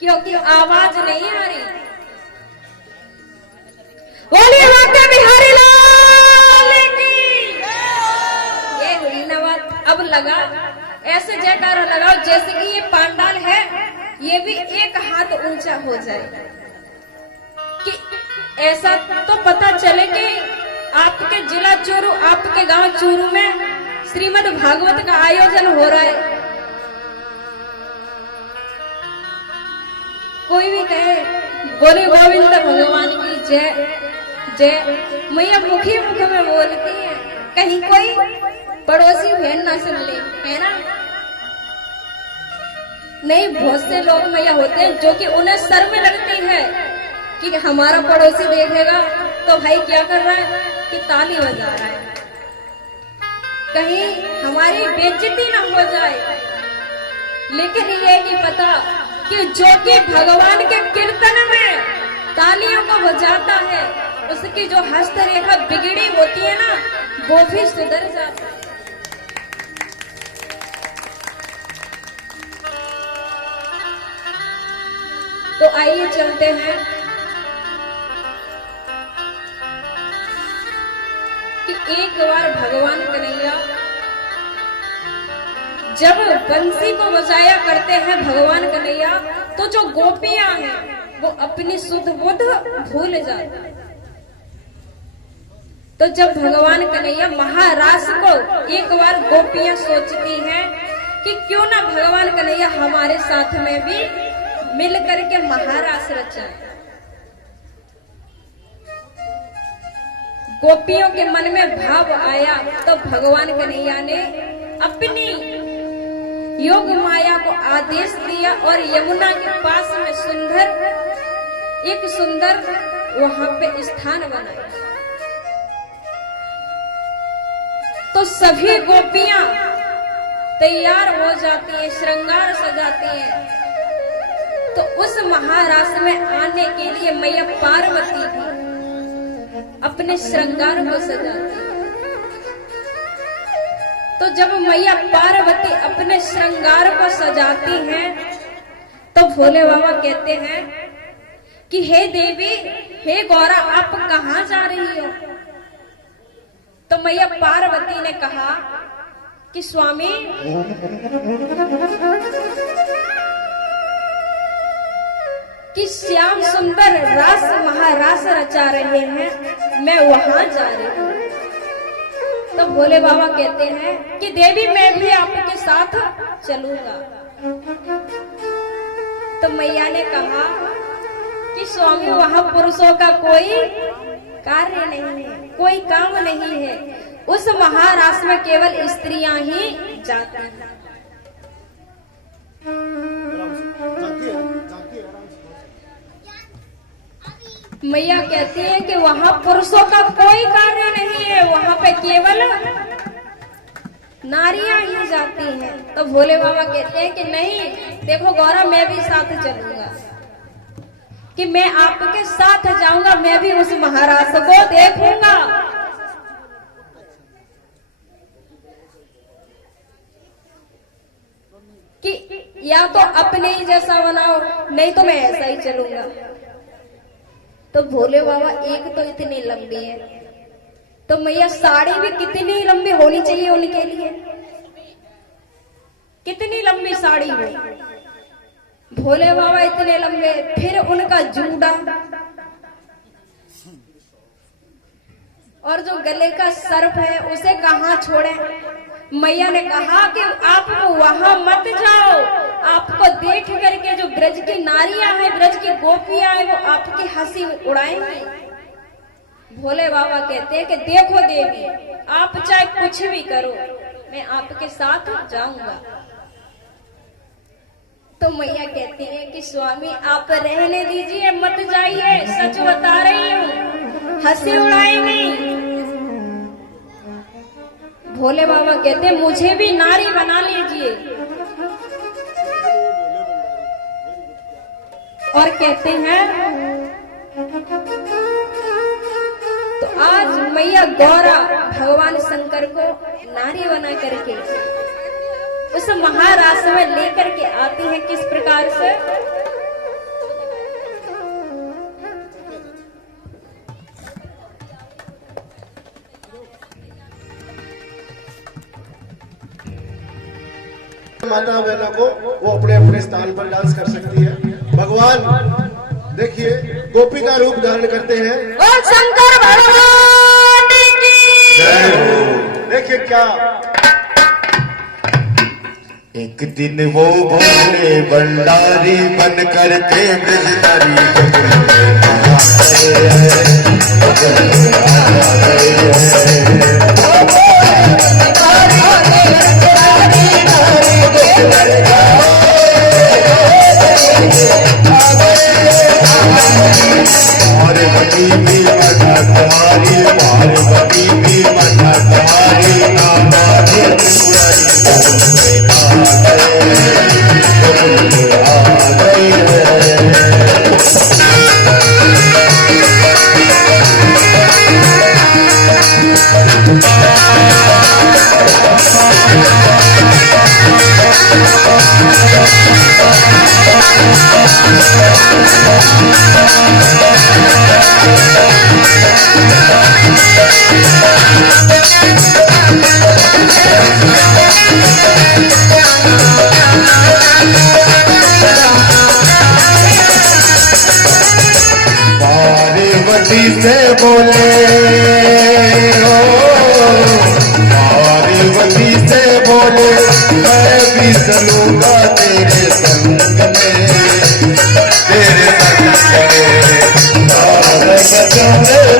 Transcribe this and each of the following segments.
क्योंकि आवाज नहीं आ रही। बोलिए माता बिहारी लाल की। ये हुई ना बात। अब लगा ऐसे जयकारा लगाओ जैसे कि ये पांडाल है, ये भी एक हाथ ऊंचा हो जाए, कि ऐसा तो पता चले कि आपके जिला चूरू, आपके गांव चूरू में श्रीमद् भागवत का आयोजन हो रहा है। कोई भी कहे बोले गोविंद भगवान की जय जय, मैया मुखी मुख में बोलती है, कहीं कोई पड़ोसी बहन ना सुन ले, है ना। नहीं, बहुत से लोग मैया होते हैं जो कि उन्हें शर्म लगती है कि हमारा पड़ोसी देखेगा तो भाई क्या कर रहा है कि ताली बजा रहा है, कहीं हमारी बेइज्जती ना हो जाए। लेकिन ये नहीं पता कि जो कि भगवान के कीर्तन में तालियों को बजाता है, उसकी जो हस्तरेखा बिगड़ी होती है ना, वो भी सुधर जाता है। तो आइए चलते हैं कि एक बार भगवान कन्हैया जब बंसी को बजाया करते हैं भगवान कन्हैया, तो जो गोपियां हैं वो अपनी शुद्ध बुद्ध भूल जाते हैं। तो जब भगवान कन्हैया महारास को एक बार गोपियां सोचती हैं कि क्यों ना भगवान कन्हैया हमारे साथ में भी मिल करके महारास रचाए। गोपियों के मन में भाव आया तो भगवान कन्हैया ने अपनी योग माया को आदेश दिया और यमुना के पास में एक सुंदर वहां पे स्थान बनाया। तो सभी गोपियां तैयार हो जाती हैं, श्रृंगार सजाती हैं। तो उस महारास में आने के लिए मैया पार्वती भी अपने श्रृंगार को सजाती है। तो जब मैया पार्वती अपने श्रृंगार को सजाती हैं, तो भोले बाबा कहते हैं कि हे देवी, हे गौरा, आप कहां जा रही हो। तो मैया पार्वती ने कहा कि स्वामी, कि श्याम सुंदर रास महारास रचा रहे हैं, मैं वहां जा रही हूं। तो भोले बाबा कहते हैं कि देवी, मैं भी आपके साथ चलूंगा। तो मैया ने कहा कि स्वामी, वहां पुरुषों का कोई कार्य नहीं है, कोई काम नहीं है, उस महारास में केवल स्त्रियां ही जाती हैं। मैया कहती है कि वहां पुरुषों का कोई कार्य नहीं है, वहां पे केवल नारियां ही जाती हैं। तो भोले बाबा कहते हैं कि नहीं, देखो गौरा, मैं भी साथ चलूंगा, कि मैं आपके साथ जाऊंगा, मैं भी उस महाराज को देखूंगा। कि या तो अपने ही जैसा बनाओ, नहीं तो मैं ऐसा ही चलूंगा। तो भोले बाबा एक तो इतनी लंबी है, तो मैया साड़ी भी कितनी लंबी होनी चाहिए उनके लिए, कितनी लंबी साड़ी हो। भोले बाबा इतने लंबे, फिर उनका जूड़ा और जो गले का सर्प है उसे कहाँ छोड़े। मैया ने कहा कि आप वहां मत जाओ, आपको देख करके जो ब्रज की नारियां हैं, ब्रज की गोपियां हैं, वो आपकी हंसी उड़ाएंगी। भोले बाबा कहते हैं कि देखो देवी, आप चाहे कुछ भी करो, मैं आपके साथ जाऊंगा। तो मैया कहती है कि स्वामी, आप रहने दीजिए, मत जाइए, सच बता रही हूँ, हंसी उड़ाएंगी। भोले बाबा कहते हैं मुझे भी नारी बना लीजिए, और कहते हैं तो आज मैया गौरा भगवान शंकर को नारी बना करके उस महारास में लेकर के आती है। किस प्रकार से माता बहनों को वो अपने अपने स्थान पर डांस कर सकती है। भगवान देखिए गोपी का रूप धारण करते हैं। और शंकर भगवान की जय हो। देखिए क्या एक दिन वो भोले भंडारी बन करके ब्रजधारी पार्वती भी मना तुम्हारी, पार्वती भी मना तुम्हारी, नामा पार्वती से बोले ओ पार्वती से बोले मैं भी चलूंगा तेरे संग में, तेरे संग में। पार्वती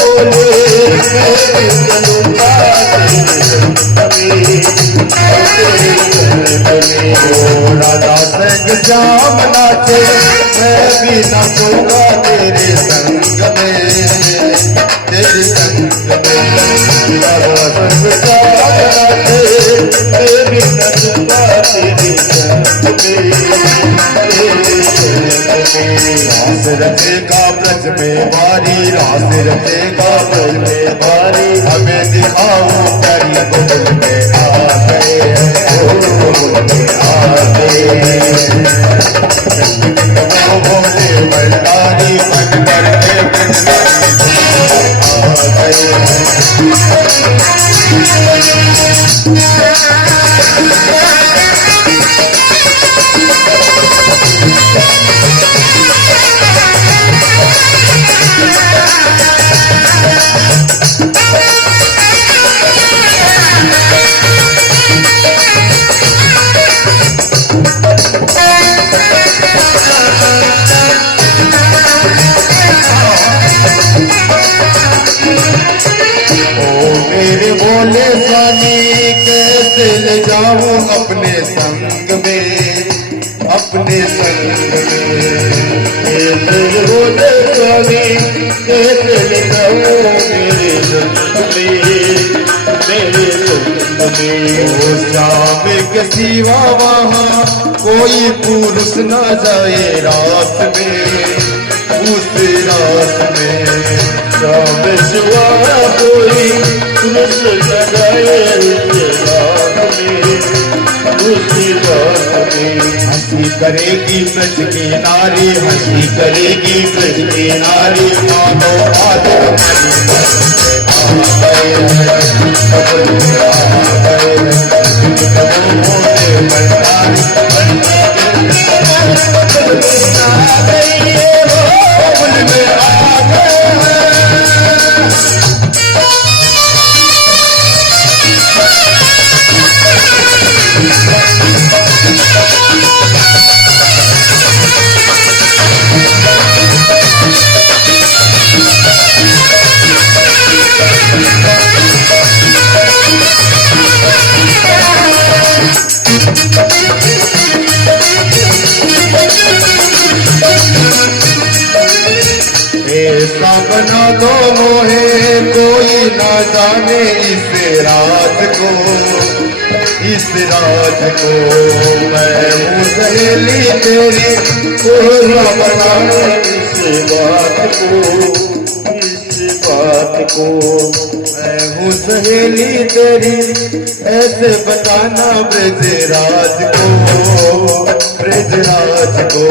बोले मैं भी चलूंगा तेरे संग में, ओ राधा संग श्याम नाचे मैं भी नाचूंगा तेरे संग में, तेरे संग में। राधा संग श्याम नाचे मैं भी नाचूंगा तेरे संग में, तेरे संग में। रास रचेगा ब्रज में बारी, रास रचेगा ब्रज में बारी, हमें दिखाओ तेरी गोद में आ गए, गोद में आ गए। भोले भंडारी बन करके बोले स्वामी कैसे ले जाऊं अपने संग में, अपने संग में। बोले स्वामी कैसे ले जाऊं मेरे संग में, मेरे संग में। वो श्याम के सिवा वहाँ कोई पुरुष न जाए रास में, उस रास में। श्याम सिवा कोई पुरुष न जाए उस रास में, उस रास में। हंसी करेगी ब्रज की नारी, हंसी करेगी ब्रज की नारी, मानो आज ऐसा बना दो मोहे कोई ना जाने इस राज को, इस राज को। मैं हूँ सहेली तेरी कोई बताना इस बात को, इस बात को। मैं हूँ सहेली तेरी ऐसे बताना ब्रज राज को, ब्रज राज को।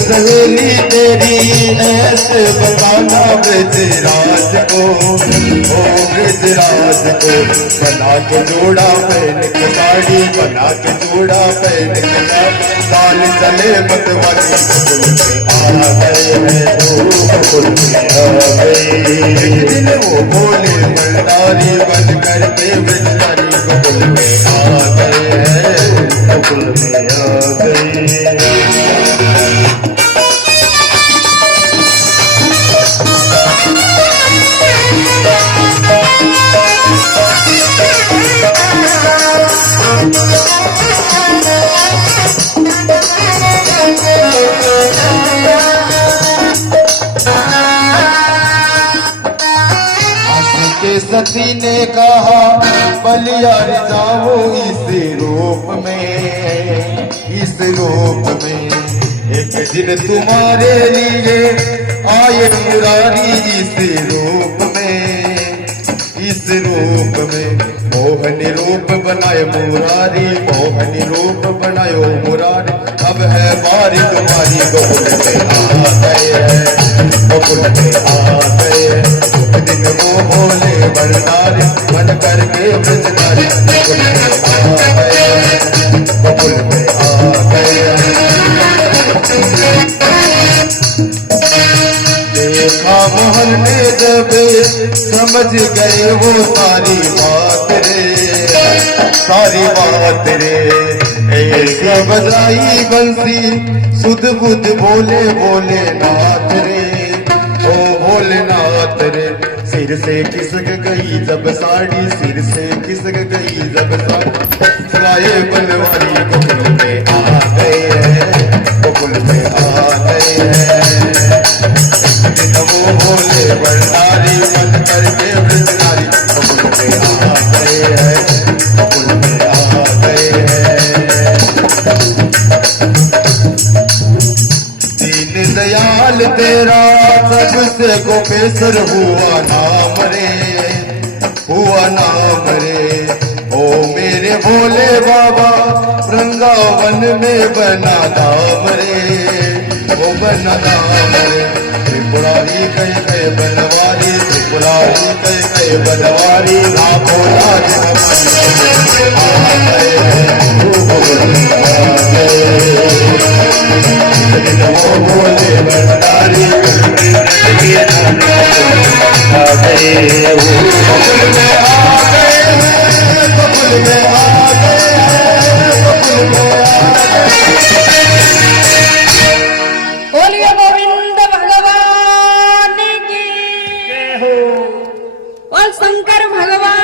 सहेली तेरी ऐसे बताना ब्रज ब्रजराज को, ओ ब्रजराज को, बना के जोड़ा पहन के साड़ी, बना के जोड़ा पहन के साड़ी, साल चले मतवाली गोकुल में आ गए हैं, ओ गोकुल में आ गए। एक दिन वो भोले भंडारी बन करके ब्रजरानी गोकुल में आ गए हैं, गोकुल में आ गए। सती ने कहा बलियार जाओ इस रूप में, इस रूप में एक दिन तुम्हारे लिए आए मुरारी, इस रूप में, इस रूप में मोहन रूप बनाए मुरारी, मोहन रूप बनायो मुरारी, अब है बारी तुम्हारी गोकुल में आ गए हैं, गोकुल में आ गए हैं। दिन वो भोले भंडारी बन करके ब्रजरानी गोकुल में आ गए हैं, गोकुल में आ गए हैं। देखा मोहन ने जब समझ गए वो सारी बात रे, सारी बात रे, ऐसी बजाई बंसी सुध बुध बोले बोले नाथ रे, ओ भोलेनाथ रे। सिर से खिसक गई जब साड़ी, सिर से खिसक गई जब साड़ी, सगाए बनवारी गोकुल में आ गए हैं, गोकुल में आ गए हैं। वो भोले भंडारी बन करके ब्रजरानी गोकुल में आ गए हैं, गोकुल में आ गए हैं। दीन दयाल तेरा सबसे गोपेश्वर हुआ नाम रे, हुआ नाम रे, ओ मेरे भोले बाबा वृंदावन में बना धाम रे, ओ बना धाम रे। त्रिपुरारी कह कह बनवारी, त्रिपुरारी कह कह बनवारी, लाखों लाख आ गए हैं, आ गए। वो भोले भंडारी आ गए, गोकुल में आ गए हैं, गोकुल में आ गए हैं, गोकुल में आ गए। बोलिए गोविंद भगवान की, और शंकर भगवान